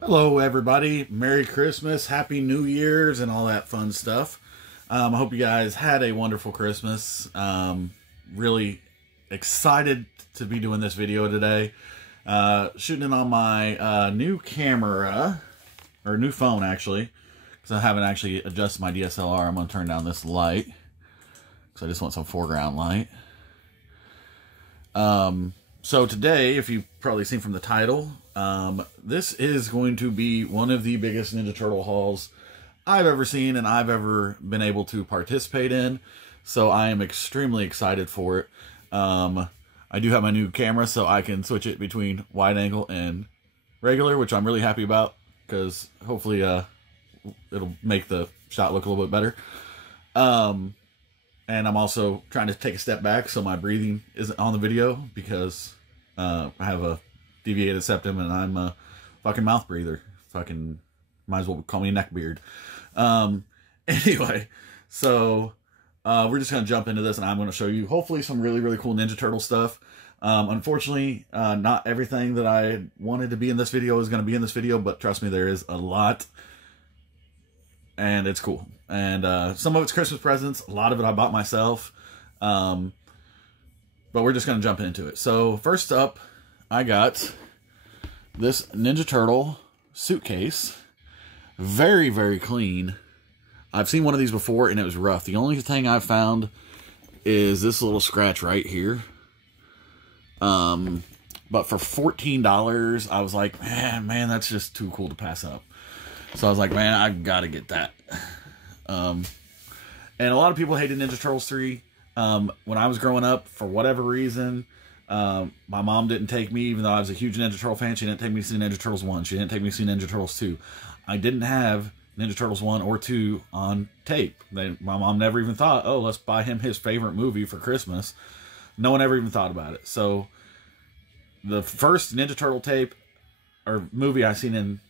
Hello, everybody. Merry Christmas, Happy New Year's, and all that fun stuff. I hope you guys had a wonderful Christmas. Really excited to be doing this video today. Shooting it on my new camera, or new phone actually, because I haven't actually adjusted my DSLR. I'm going to turn down this light, because I just want some foreground light. So today, if you've probably seen from the title, this is going to be one of the biggest Ninja Turtle hauls I've ever seen and I've ever been able to participate in. So I am extremely excited for it. I do have my new camera, so I can switch it between wide angle and regular, which I'm really happy about, because hopefully it'll make the shot look a little bit better. And I'm also trying to take a step back so my breathing isn't on the video, because I have a deviated septum and I'm a fucking mouth breather. Fucking might as well call me a neckbeard. Anyway, so we're just going to jump into this, and I'm going to show you hopefully some really, really cool Ninja Turtle stuff. Unfortunately, not everything that I wanted to be in this video is going to be in this video, but trust me, there is a lot. And it's cool. And some of it's Christmas presents. A lot of it I bought myself. But we're just going to jump into it. So first up, I got this Ninja Turtle suitcase. Very, very clean. I've seen one of these before and it was rough. The only thing I've found is this little scratch right here. But for $14, I was like, man, that's just too cool to pass up. So I was like, man, I've got to get that. And a lot of people hated Ninja Turtles 3. When I was growing up, for whatever reason, my mom didn't take me, even though I was a huge Ninja Turtle fan. She didn't take me to see Ninja Turtles 1. She didn't take me to see Ninja Turtles 2. I didn't have Ninja Turtles 1 or 2 on tape. My mom never even thought, oh, let's buy him his favorite movie for Christmas. No one ever even thought about it. So the first Ninja Turtle tape or movie I seen in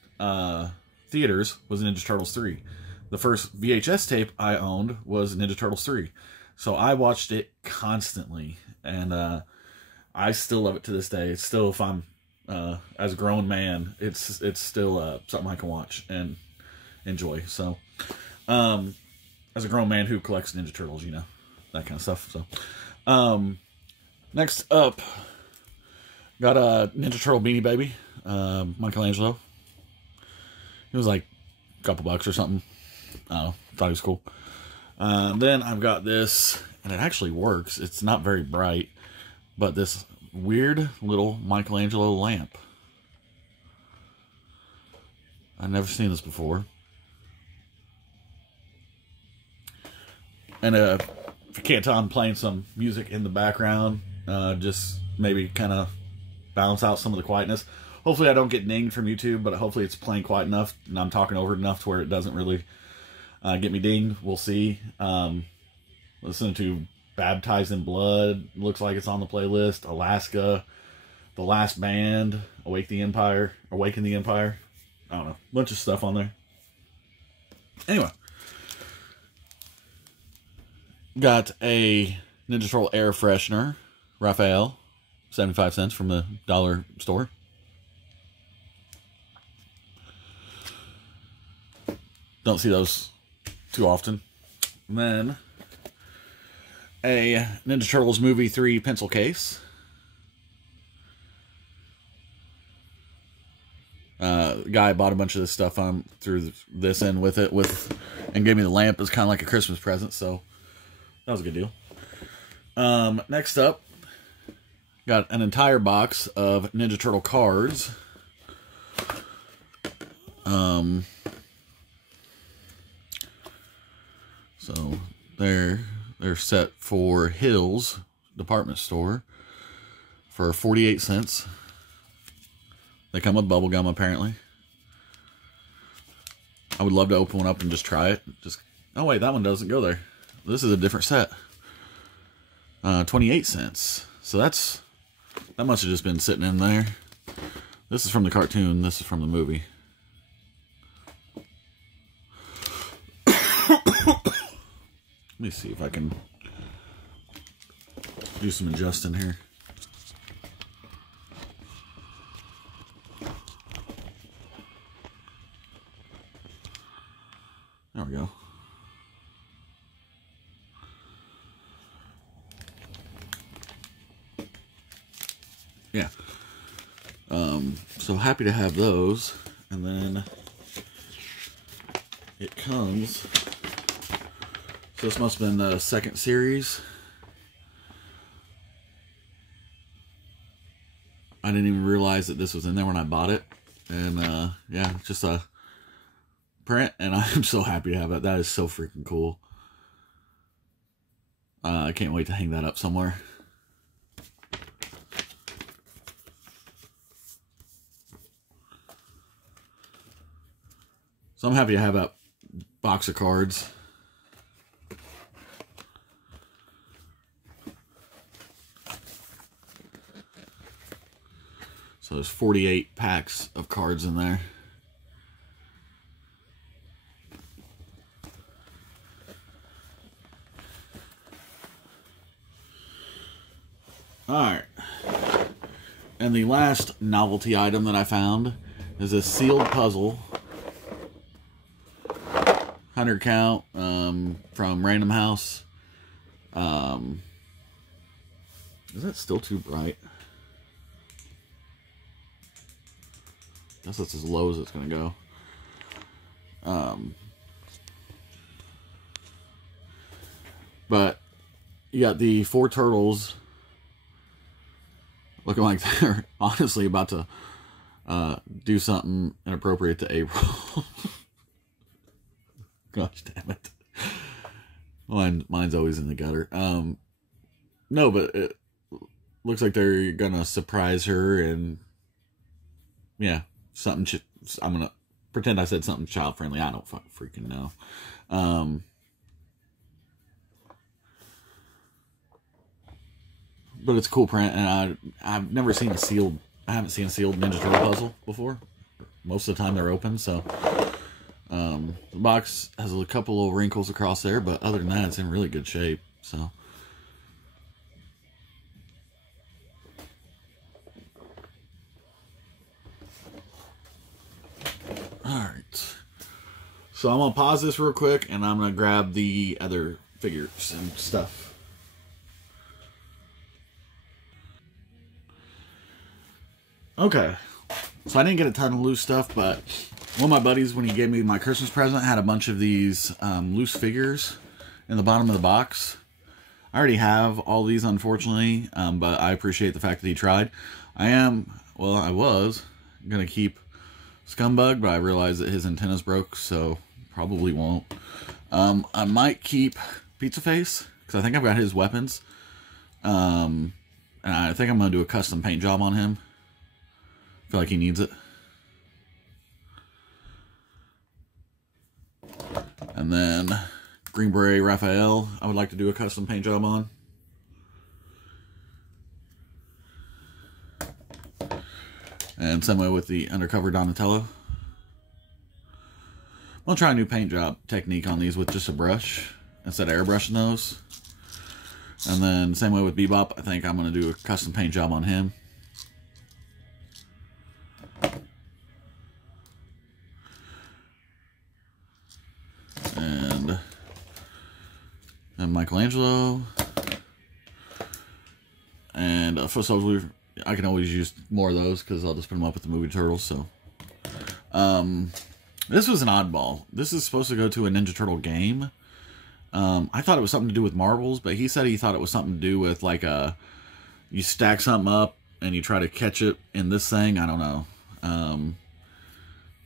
theaters was Ninja Turtles 3. The first VHS tape I owned was Ninja Turtles 3. So I watched it constantly, and I still love it to this day. It's still, if I'm as a grown man, it's still something I can watch and enjoy. So as a grown man who collects Ninja Turtles, you know, that kind of stuff. So next up, got a Ninja Turtle Beanie Baby, Michelangelo. It was like a couple bucks or something. I don't know. Thought it was cool. Then I've got this, and it actually works. It's not very bright, but this weird little Michelangelo lamp. I've never seen this before. And if you can't tell, I'm playing some music in the background. Just maybe kind of balance out some of the quietness. Hopefully I don't get dinged from YouTube, but hopefully it's playing quiet enough and I'm talking over it enough to where it doesn't really get me dinged. We'll see. Listen to Baptized in Blood. Looks like it's on the playlist. Alaska. The Last Band. Awaken the Empire. I don't know. Bunch of stuff on there. Anyway. Got a Ninja Turtle air freshener. Raphael. 75 cents from the dollar store. Don't see those too often. And then a Ninja Turtles Movie 3 pencil case. The guy bought a bunch of this stuff threw this in with it and gave me the lamp as kind of like a Christmas present, so that was a good deal. Next up, got an entire box of Ninja Turtle cards. So they're set for Hills department store for 48 cents. They come with bubble gum apparently. I would love to open one up and just try it. Oh wait, that one doesn't go there. This is a different set. 28 cents. So that must have just been sitting in there. This is from the cartoon. This is from the movie. Let me see if I can do some adjusting here. There we go. Yeah. So happy to have those. And then it comes. So this must have been the second series. I didn't even realize that this was in there when I bought it. And yeah, just a print, and I'm so happy to have it. That is so freaking cool. I can't wait to hang that up somewhere. So I'm happy to have that box of cards. So there's 48 packs of cards in there. Alright. And the last novelty item that I found is a sealed puzzle. 100 count from Random House. Is that still too bright? I guess that's as low as it's going to go. But you got the 4 turtles looking like they're honestly about to do something inappropriate to April. Gosh damn it. Mine's always in the gutter. No, but it looks like they're gonna surprise her, and yeah, something. I'm gonna pretend I said something child friendly. I don't freaking know. But it's a cool print, and I've never seen a sealed. I haven't seen a sealed Ninja Turtle puzzle before. Most of the time they're open, so the box has a couple of wrinkles across there, but other than that, it's in really good shape. So. Alright, so I'm going to pause this real quick, and I'm going to grab the other figures and stuff. Okay, so I didn't get a ton of loose stuff, but one of my buddies, when he gave me my Christmas present, had a bunch of these loose figures in the bottom of the box. I already have all these, unfortunately, but I appreciate the fact that he tried. I was going to keep Scumbug, but I realized that his antenna's broke, so probably won't. I might keep Pizza Face, because I think I've got his weapons. And I think I'm going to do a custom paint job on him. I feel like he needs it. And then Green Beret Raphael, I would like to do a custom paint job on. And same way with the Undercover Donatello. I'll try a new paint job technique on these with just a brush instead of airbrushing those. And then same way with Bebop, I think I'm going to do a custom paint job on him. And Michelangelo. And I can always use more of those because I'll just put them up with the movie Turtles. So, this was an oddball. This is supposed to go to a Ninja Turtle game. I thought it was something to do with marbles, but he said he thought it was something to do with like you stack something up and you try to catch it in this thing. I don't know.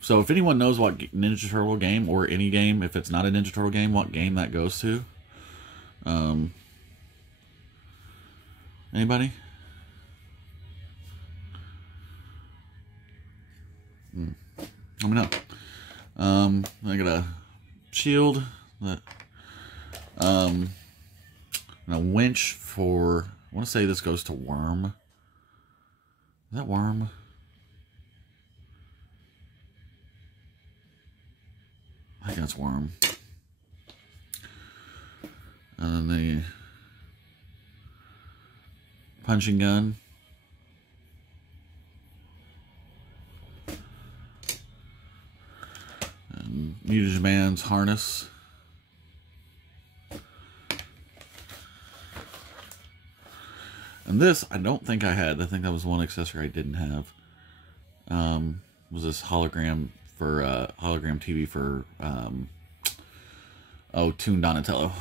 So if anyone knows what Ninja Turtle game, or any game, if it's not a Ninja Turtle game, what game that goes to, anybody? Let me know. I got a shield that, and a winch for, I want to say this goes to Worm. Is that Worm? I think that's Worm. And then the punching gun. And Mutagen Man's harness. And this, I don't think I had. I think that was one accessory I didn't have. Was this hologram for hologram TV for Toon Donatello.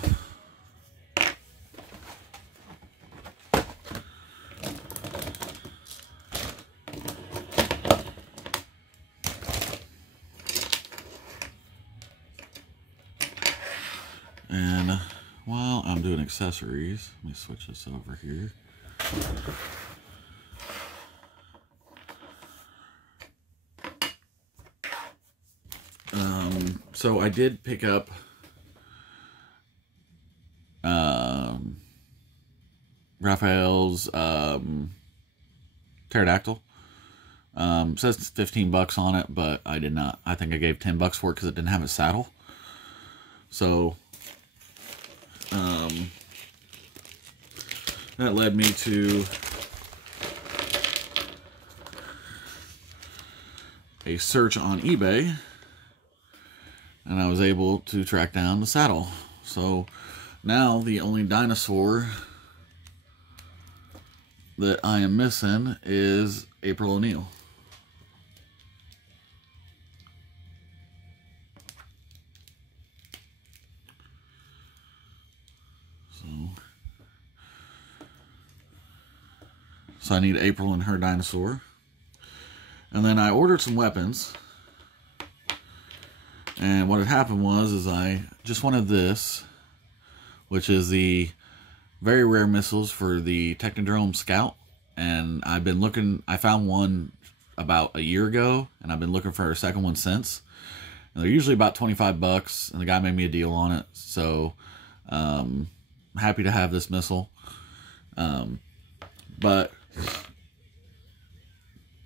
And while I'm doing accessories, let me switch this over here. So I did pick up Raphael's Pterodactyl. Says it's 15 bucks on it, but I did not. I think I gave 10 bucks for it because it didn't have a saddle. So that led me to a search on eBay, and I was able to track down the saddle. So now the only dinosaur that I am missing is April O'Neil. So I need April and her dinosaur. And then I ordered some weapons. And what had happened was I just wanted this, which is the very rare missiles for the Technodrome Scout. And I've been looking, I found one about a year ago, and I've been looking for a second one since. And they're usually about 25 bucks, and the guy made me a deal on it. So, happy to have this missile. But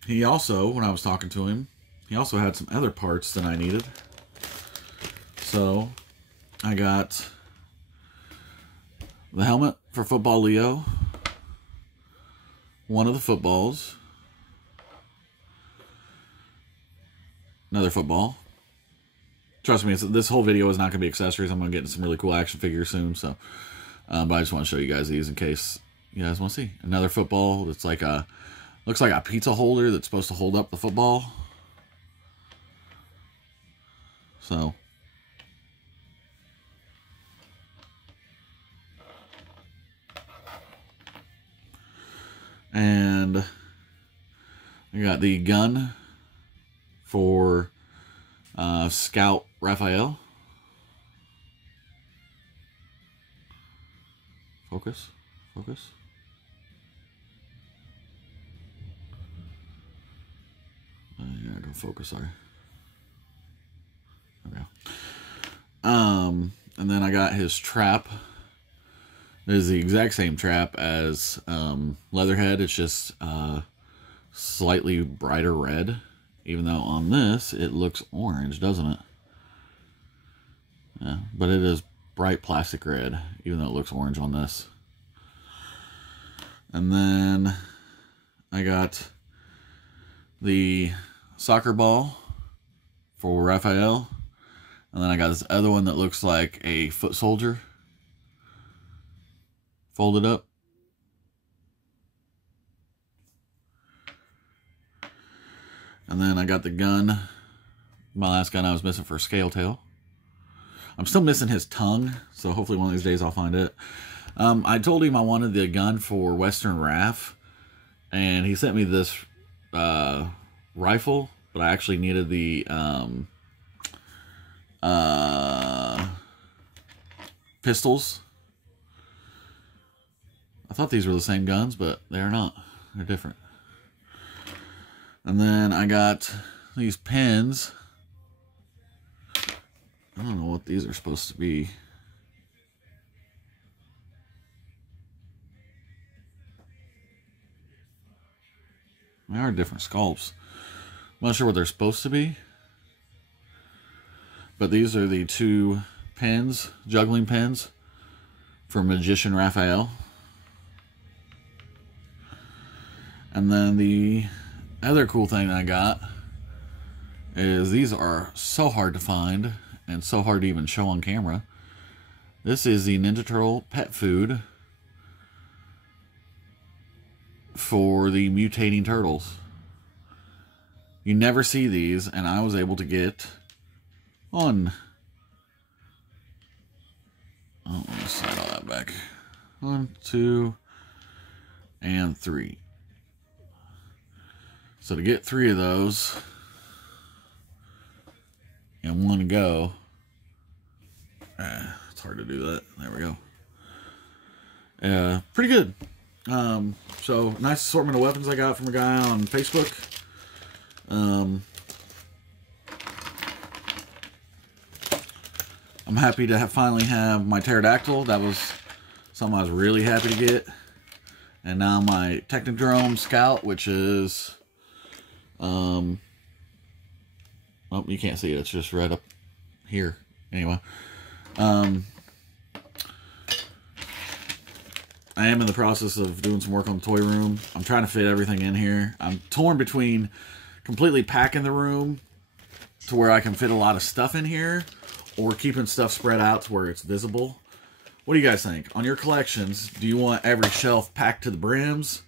he also, when I was talking to him, he also had some other parts that I needed. So I got the helmet for Football Leo, one of the footballs, another football. Trust me, this whole video is not going to be accessories. I'm going to get into some really cool action figures soon. So, but I just want to show you guys these in case you guys want to see. Another football that's like a, looks like a pizza holder that's supposed to hold up the football. So, and I got the gun for Scout Raphael. Focus. Focus. Yeah, go focus, sorry. Okay. And then I got his trap. It is the exact same trap as Leatherhead. It's just slightly brighter red. Even though on this, it looks orange, doesn't it? Yeah, but it is bright plastic red, even though it looks orange on this. And then I got the soccer ball for Raphael. And then I got this other one that looks like a foot soldier. Folded up. And then I got the gun. My last gun I was missing for Scale Tail. I'm still missing his tongue, so hopefully one of these days I'll find it. I told him I wanted the gun for Western Raph, and he sent me this rifle, but I actually needed the pistols. I thought these were the same guns, but they are not. They're different. And then I got these pins. I don't know what these are supposed to be. They are different sculpts. I'm not sure what they're supposed to be. But these are the two pins, juggling pins, for Magician Raphael. And then the other cool thing that I got is these are so hard to find and so hard to even show on camera. This is the Ninja Turtle pet food for the mutating turtles. You never see these, and I was able to get one. Oh, let me slide all that back. 1, 2, and 3. So to get 3 of those in one go, it's hard to do that. There we go. Pretty good. So nice assortment of weapons I got from a guy on Facebook. I'm happy to finally have my pterodactyl. That was something I was really happy to get. And now my Technodrome Scout, which is, oh, you can't see it. It's just right up here. Anyway, I am in the process of doing some work on the toy room. I'm trying to fit everything in here. I'm torn between completely packing the room to where I can fit a lot of stuff in here, or keeping stuff spread out to where it's visible. What do you guys think? On your collections, do you want every shelf packed to the brims,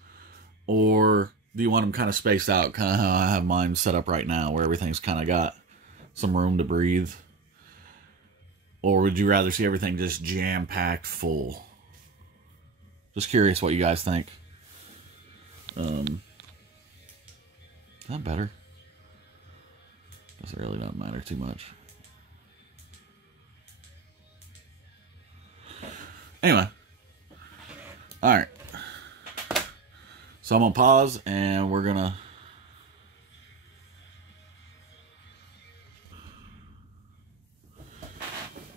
or do you want them kind of spaced out, kind of how I have mine set up right now, where everything's kind of got some room to breathe? Or would you rather see everything just jam-packed full? Just curious what you guys think. Is that better? Guess it really doesn't matter too much. Anyway. Alright. So I'm going to pause, and we're going to...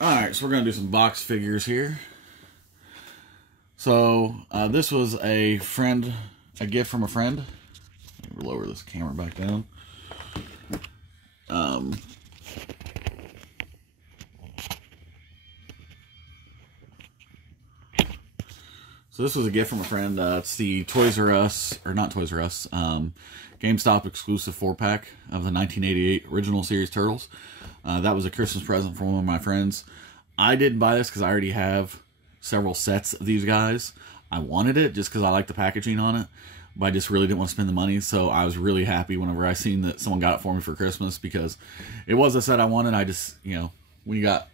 Alright, so we're going to do some box figures here. So, this was a gift from a friend. Let me lower this camera back down. So this was a gift from a friend. It's the Toys R Us, or not Toys R Us, GameStop exclusive 4-pack of the 1988 original series Turtles. That was a Christmas present from one of my friends. I didn't buy this because I already have several sets of these guys. I wanted it just because I like the packaging on it, but I just really didn't want to spend the money. So I was really happy whenever I seen that someone got it for me for Christmas, because it was a set I wanted. I just, you know, when you got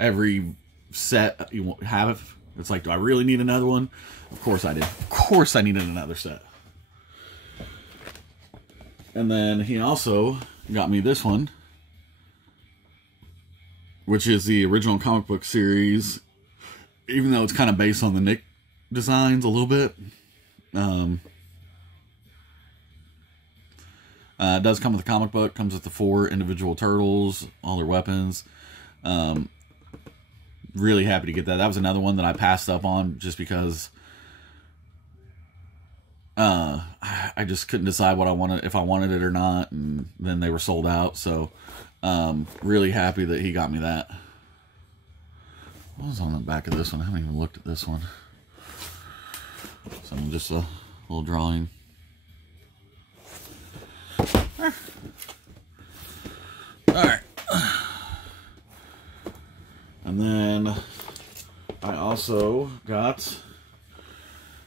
every set you have, it's like, do I really need another one? Of course I did. Of course I needed another set. And then he also got me this one, which is the original comic book series, even though it's kind of based on the Nick designs a little bit. It does come with a comic book, comes with the 4 individual turtles, all their weapons. Really happy to get that. That was another one that I passed up on just because I just couldn't decide what I wanted, if I wanted it or not, and then they were sold out. So really happy that he got me that. What was on the back of this one? I haven't even looked at this one. So just a little drawing. Alright. And then I also got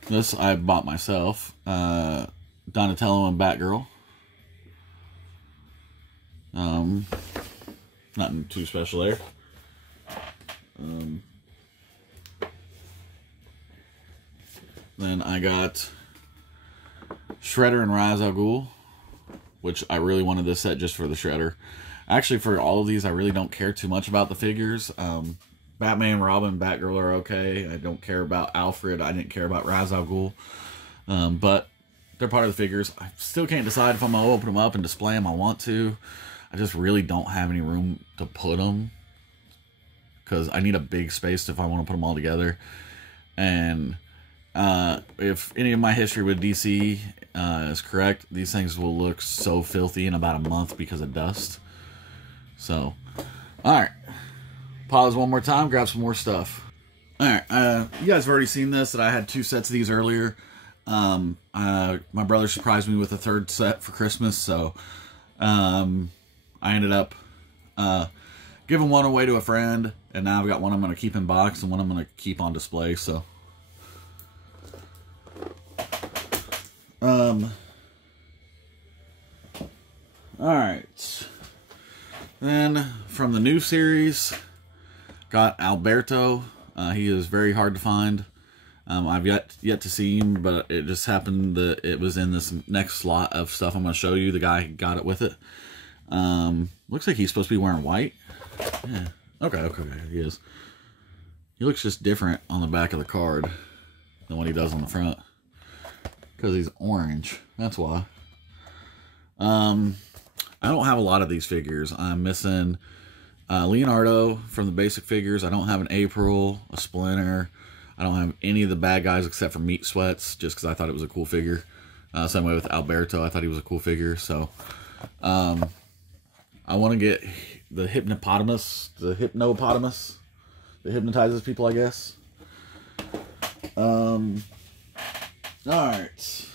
this. I bought myself. Donatello and Batgirl. Nothing too special there. Then I got Shredder and Ra's al Ghul, which I really wanted this set just for the Shredder. Actually, for all of these, I really don't care too much about the figures. Batman, Robin, Batgirl are okay. I don't care about Alfred. I didn't care about Ra's al Ghul. But they're part of the figures. I still can't decide if I'm going to open them up and display them. I want to. I just really don't have any room to put them, because I need a big space if I want to put them all together. And if any of my history with DC is correct, these things will look so filthy in about a month because of dust. So, alright. Pause one more time, grab some more stuff. Alright, you guys have already seen this, that I had 2 sets of these earlier. My brother surprised me with a 3rd set for Christmas, so I ended up giving one away to a friend, and now I've got one I'm going to keep in box and one I'm going to keep on display. So, all right. Then from the new series, got Alberto. He is very hard to find. I've yet to see him, but it just happened that it was in this next slot of stuff I'm going to show you. The guy got it with it. Looks like he's supposed to be wearing white. Yeah. Okay, he is. He looks just different on the back of the card than what he does on the front. Because he's orange. That's why. I don't have a lot of these figures. I'm missing Leonardo from the basic figures. I don't have an April, a Splinter. I don't have any of the bad guys except for Meat Sweats, just because I thought it was a cool figure. Same way with Alberto. I thought he was a cool figure. So, I want to get the Hypnopotamus, the hypnotizes people, I guess. Alright.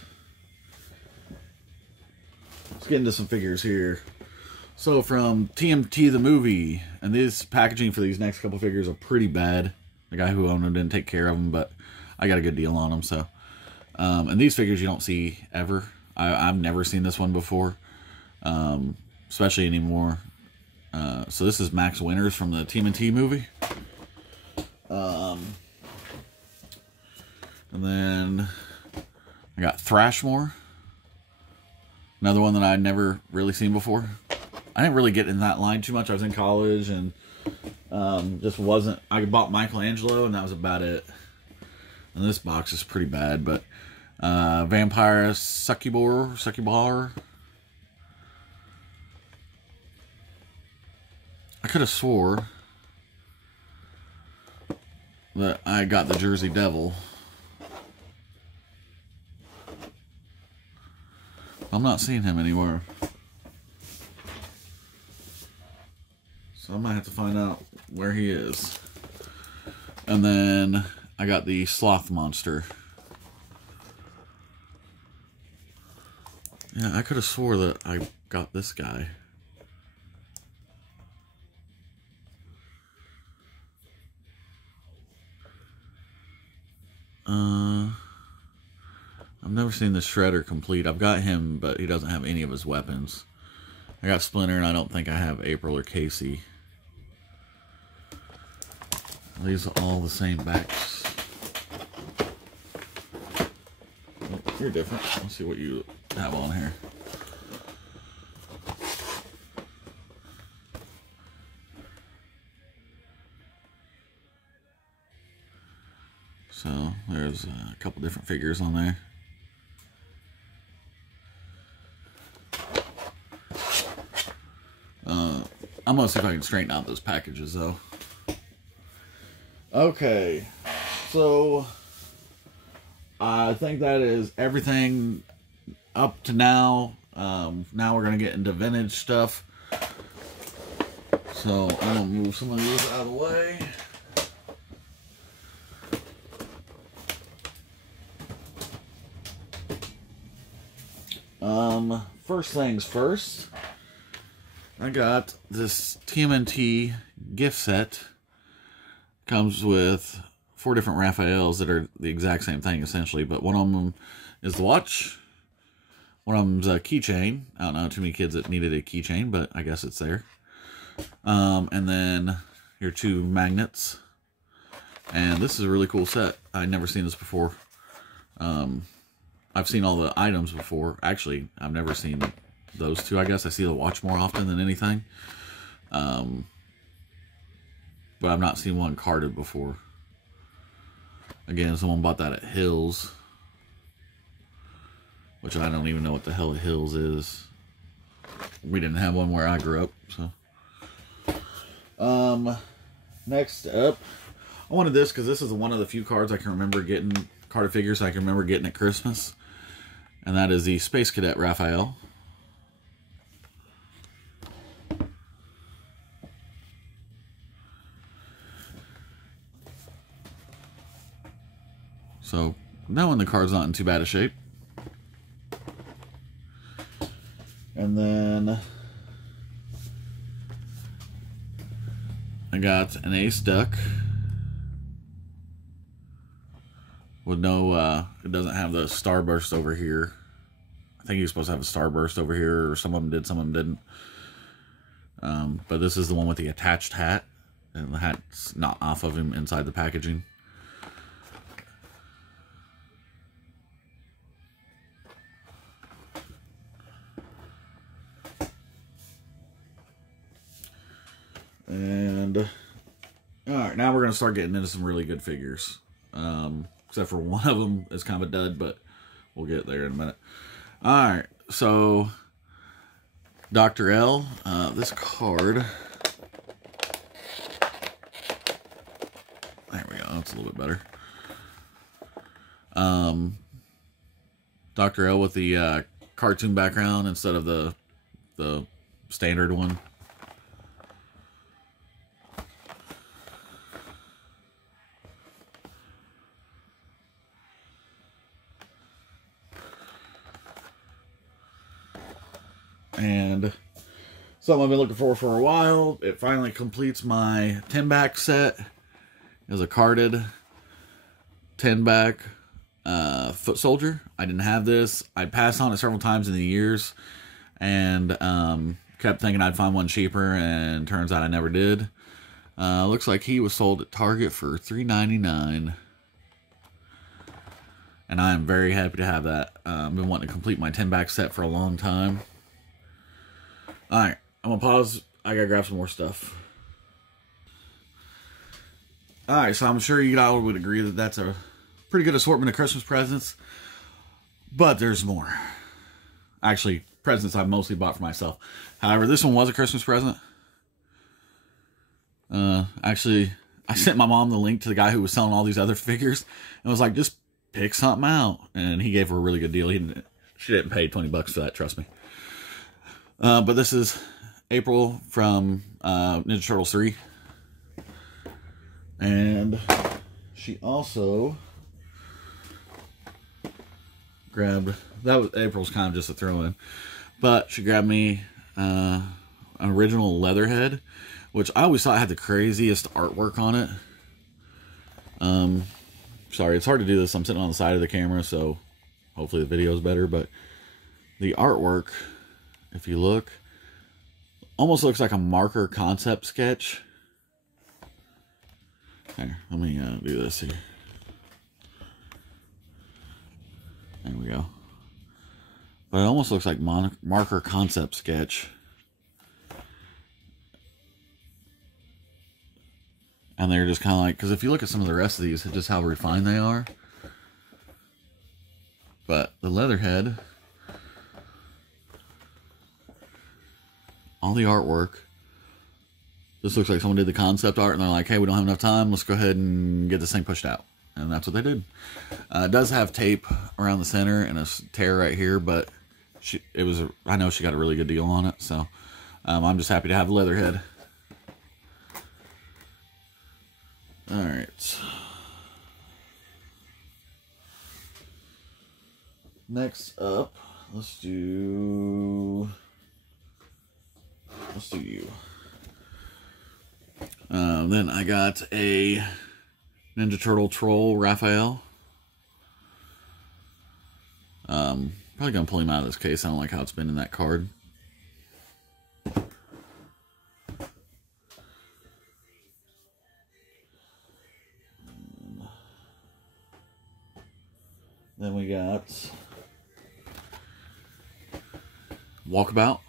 Let's get into some figures here. So from TMT the movie, and this packaging for these next couple figures are pretty bad. The guy who owned them didn't take care of them, but I got a good deal on them. So, and these figures you don't see ever. I've never seen this one before, especially anymore. So this is Max Winters from the TMNT movie. And then I got Thrashmore. Another one that I'd never really seen before. I didn't really get in that line too much. I was in college and just wasn't... I bought Michelangelo and that was about it. And this box is pretty bad, but Vampire Succubor. I could have swore that I got the Jersey Devil. I'm not seeing him anywhere. So I might have to find out where he is. And then I got the Sloth Monster. Yeah, I could have swore that I got this guy. I've never seen the Shredder complete. I've got him, but he doesn't have any of his weapons. I got Splinter, and I don't think I have April or Casey. These are all the same backs. Oh, you're different. Let's see what you have on here. So, there's a couple different figures on there. I'm going to see if I can straighten out those packages, though. Okay. So, I think that is everything up to now. Now we're going to get into vintage stuff. So, I'm going to move some of these out of the way. First things first, I got this TMNT gift set. Comes with 4 different Raphaels that are the exact same thing, essentially, but one of them is the watch. One of them's a keychain. I don't know too many kids that needed a keychain, but I guess it's there. And then your 2 magnets. And this is a really cool set. I'd never seen this before. I've seen all the items before. Actually, I've never seen those 2, I guess. I see the watch more often than anything. But I've not seen one carded before. Again, someone bought that at Hills. Which I don't even know what the hell Hills is. We didn't have one where I grew up, so. Next up, I wanted this because this is one of the few cards I can remember getting, carded figures I can remember getting at Christmas. And that is the Space Cadet Raphael. So, that one, the card's not in too bad a shape. And then I got an Ace Duck with no, it doesn't have the starburst over here. I think you're supposed to have a starburst over here, or some of them did, some of them didn't. But this is the one with the attached hat, and the hat's not off of him inside the packaging. And alright, now we're going to start getting into some really good figures. Except for one of them is kind of a dud, but we'll get there in a minute. Alright, so Dr. L, this card, there we go, that's a little bit better. Dr. L with the cartoon background instead of the standard one. And something I've been looking for a while. It finally completes my 10-back set. It was a carded 10-back foot soldier. I didn't have this. I passed on it several times in the years, and kept thinking I'd find one cheaper, and turns out I never did. Looks like he was sold at Target for $3.99. And I am very happy to have that. I've been wanting to complete my 10-back set for a long time. Alright, I'm gonna pause. I gotta grab some more stuff. Alright, so I'm sure you all would agree that that's a pretty good assortment of Christmas presents. But there's more. Actually, presents I've mostly bought for myself. However, this one was a Christmas present. Actually, I sent my mom the link to the guy who was selling all these other figures. And was like, just pick something out. And he gave her a really good deal. She didn't pay 20 bucks for that, trust me. But this is April from Ninja Turtles 3. And she also grabbed, that was April's kind of just a throw-in, but she grabbed me an original Leatherhead, which I always thought had the craziest artwork on it. Sorry, it's hard to do this. I'm sitting on the side of the camera, so hopefully the video is better, but the artwork, if you look, almost looks like a marker concept sketch. Here, let me do this here. There we go. But it almost looks like marker concept sketch. And they're just kind of like, because if you look at some of the rest of these, it's just how refined they are. But the Leatherhead, all the artwork, this looks like someone did the concept art and they're like, hey, we don't have enough time, let's go ahead and get this thing pushed out. And that's what they did. It does have tape around the center and a tear right here, but I know she got a really good deal on it, so I'm just happy to have Leatherhead. Alright. Next up, let's do you. Then I got a Ninja Turtle Troll Raphael. Probably gonna pull him out of this case. I don't like how it's been in that card. Then we got Walkabout.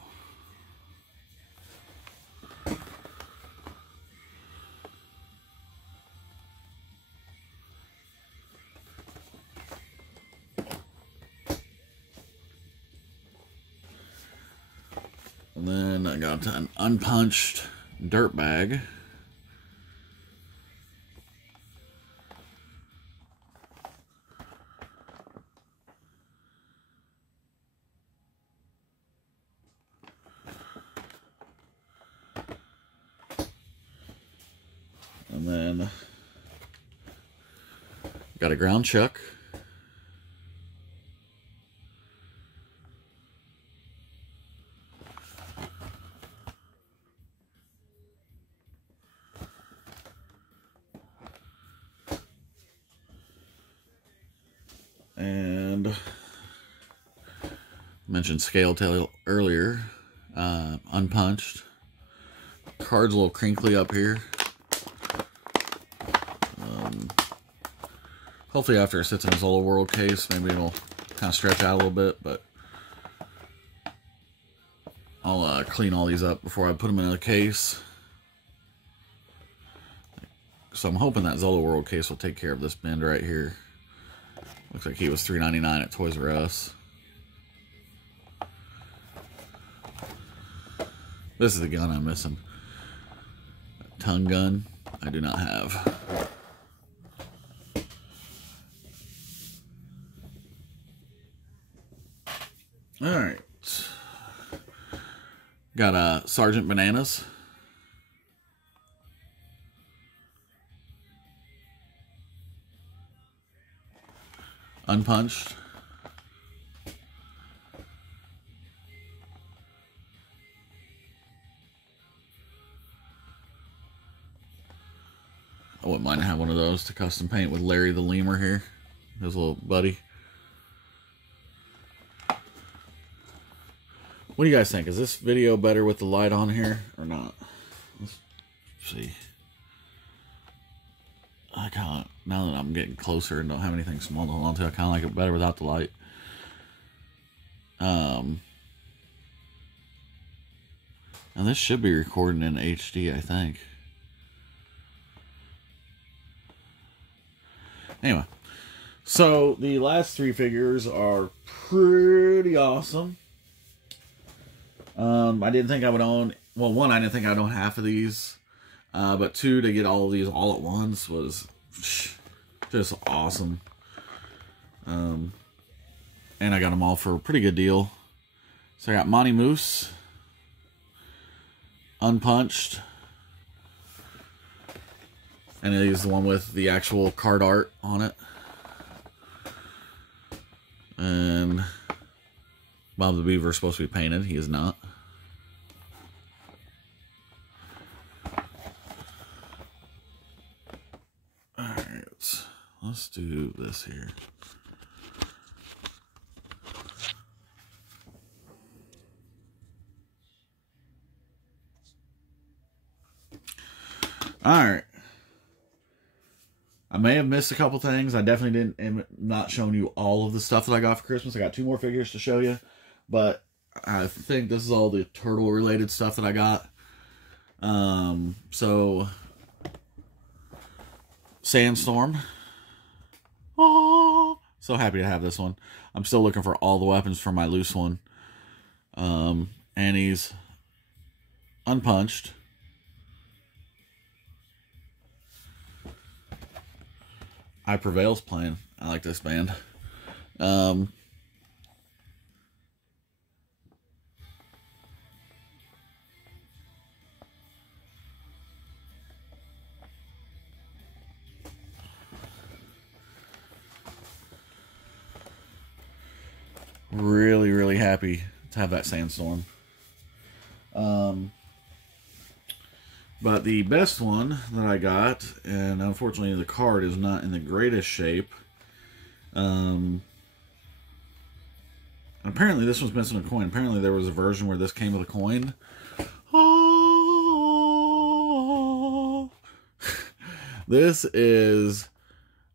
And then I got an unpunched Dirtbag. And then got a Ground Chuck. And mentioned Scale Tail earlier. Unpunched. Card's a little crinkly up here. Hopefully after it sits in a Zola World case, maybe it'll kind of stretch out a little bit, but I'll clean all these up before I put them in a case. So I'm hoping that Zola World case will take care of this bend right here. Looks like he was $3.99 at Toys R Us. This is the gun I'm missing. Tongue gun, I do not have. Alright. Got Sergeant Bananas. Unpunched. I wouldn't mind having one of those to custom paint with Larry the Lemur here. His little buddy. What do you guys think? Is this video better with the light on here or not? Let's see. I kind of, now that I'm getting closer and don't have anything small to hold on to, I kind of like it better without the light. And this should be recording in HD, I think. Anyway, so the last three figures are pretty awesome. I didn't think I would own, well, one, I didn't think I'd own half of these. But two, to get all of these all at once was just awesome. And I got them all for a pretty good deal. So I got Monty Moose, Unpunched, and he's the one with the actual card art on it. And Bob the Beaver is supposed to be painted. He is not. Alright, let's do this here. Alright. I may have missed a couple things. I definitely am not showing you all of the stuff that I got for Christmas. I got 2 more figures to show you. But I think this is all the turtle related stuff that I got. So Sandstorm. Oh, so happy to have this one. I'm still looking for all the weapons for my loose one. And he's unpunched. I Prevail's playing. I like this band. Really, really happy to have that Sandstorm. But the best one that I got, and unfortunately the card is not in the greatest shape. Apparently this one's missing a coin. Apparently there was a version where this came with a coin. Oh. This is,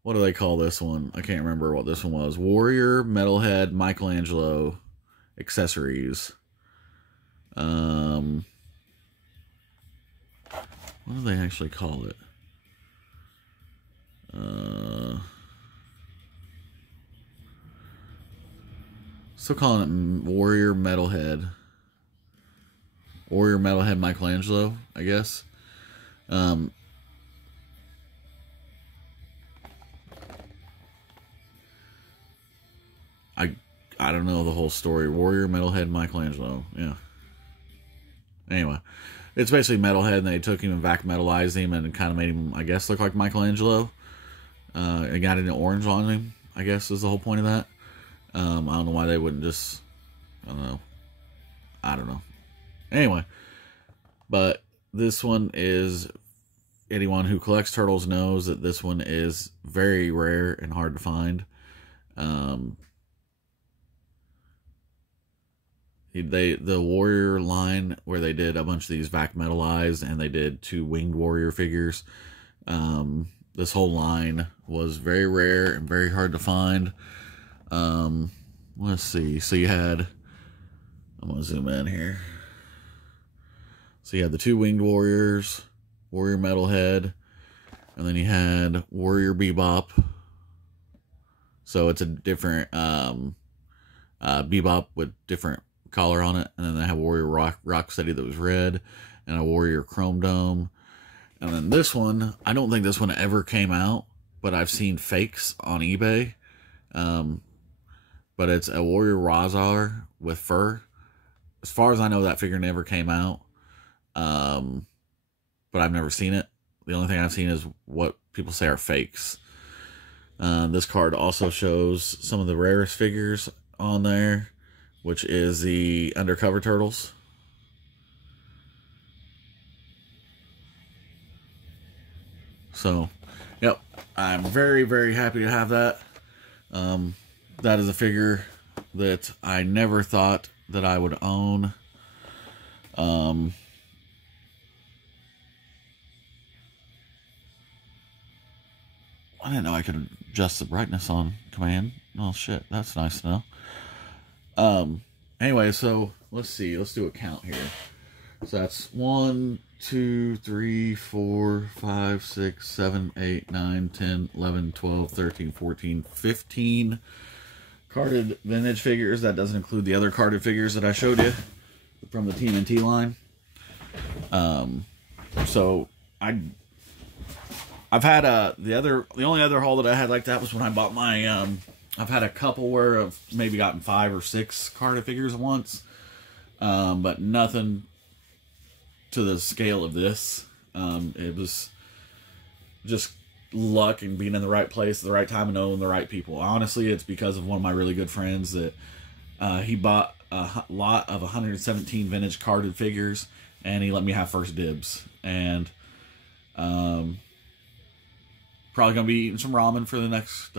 what do they call this one? I can't remember what this one was. Warrior, Metalhead, Michelangelo, accessories. What do they actually call it? Still calling it Warrior Metalhead. Warrior Metalhead Michelangelo, I guess. I don't know the whole story. Warrior Metalhead Michelangelo, yeah. Anyway, it's basically Metalhead, and they took him and vac metalized him and kind of made him, I guess, look like Michelangelo. And got an orange on him, I guess, is the whole point of that. I don't know why they wouldn't just, I don't know. Anyway, but this one is, anyone who collects turtles knows that this one is very rare and hard to find. Um, the Warrior line where they did a bunch of these vac metalized, and they did 2 Winged Warrior figures. This whole line was very rare and very hard to find. Let's see. So you had, I'm gonna zoom in here. So you had the 2 Winged Warriors, Warrior Metalhead, and then you had Warrior Bebop. So it's a different Bebop with different color on it. And then they have Warrior Rocksteady that was red, and a Warrior Chrome Dome. And then this one, I don't think this one ever came out, but I've seen fakes on eBay. But it's a Warrior Razar with fur. As far as I know, that figure never came out. But I've never seen it. The only thing I've seen is what people say are fakes. This card also shows some of the rarest figures on there, which is the Undercover Turtles. So, yep, I'm very, very happy to have that. That is a figure that I never thought that I would own. I didn't know I could adjust the brightness on command. Oh shit, that's nice to know. Anyway, so let's see. Let's do a count here. So that's 1, 2, 3, 4, 5, 6, 7, 8, 9, 10, 11, 12, 13, 14, 15 carded vintage figures. That doesn't include the other carded figures that I showed you from the TMNT line. So I've had the only other haul that I had like that was when I bought my I've had a couple where I've maybe gotten 5 or 6 carded figures once, but nothing to the scale of this. It was just luck and being in the right place at the right time and knowing the right people. Honestly, it's because of one of my really good friends that he bought a lot of 117 vintage carded figures, and he let me have first dibs. And probably gonna be eating some ramen for the next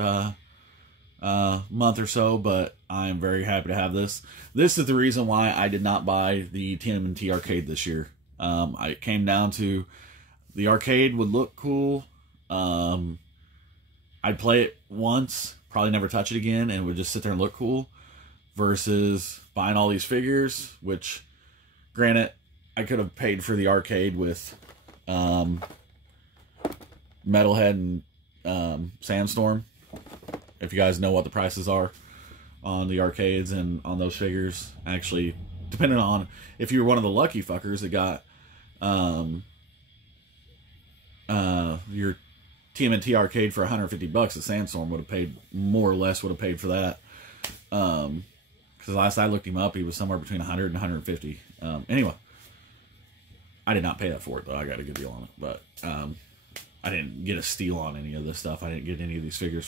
month or so, but I am very happy to have this. This is the reason why I did not buy the TMNT arcade this year. It came down to the arcade would look cool. I'd play it once, probably never touch it again, and it would just sit there and look cool, versus buying all these figures, which, granted, I could have paid for the arcade with Metalhead and Sandstorm. If you guys know what the prices are on the arcades and on those figures, actually, depending on if you were one of the lucky fuckers that got your TMNT arcade for $150, the Sandstorm would have paid more or less would have paid for that. Because last I looked him up, he was somewhere between 100 and 150. Anyway, I did not pay that for it, though. I got a good deal on it, but I didn't get a steal on any of this stuff. I didn't get any of these figures